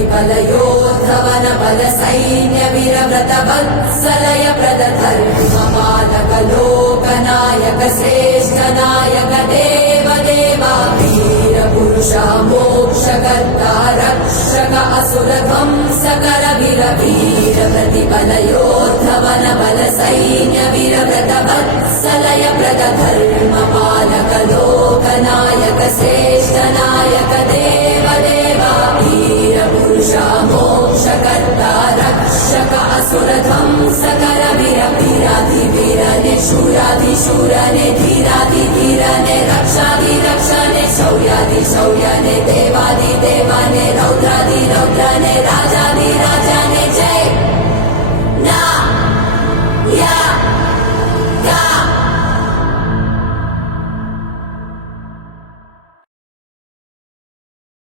प्रतिबलयोद्धवन बल सैन्य वीरव्रत वत्सलय प्रद धर्म पालक लोकनायक श्रेष्ठ नायक देव देवा वीर पुरुष मोक्षकर्ता रक्षक असुर ध्वंसकर वीर वीर प्रतिबलयोद्धवन बल सैन्य वीरव्रत वत्सलय प्रद धर्म पालक लोकनायक श्रेष्ठ नायक देव देवा वीर पुरुष मोक्षकर्ता रक्षक असुर ध्वंसकर वीर वीराधि वीरने शूराधि शूरने धीराधि धीरने रक्षाधि रक्षणे शौर्याधि शौर्यने देवाधि देव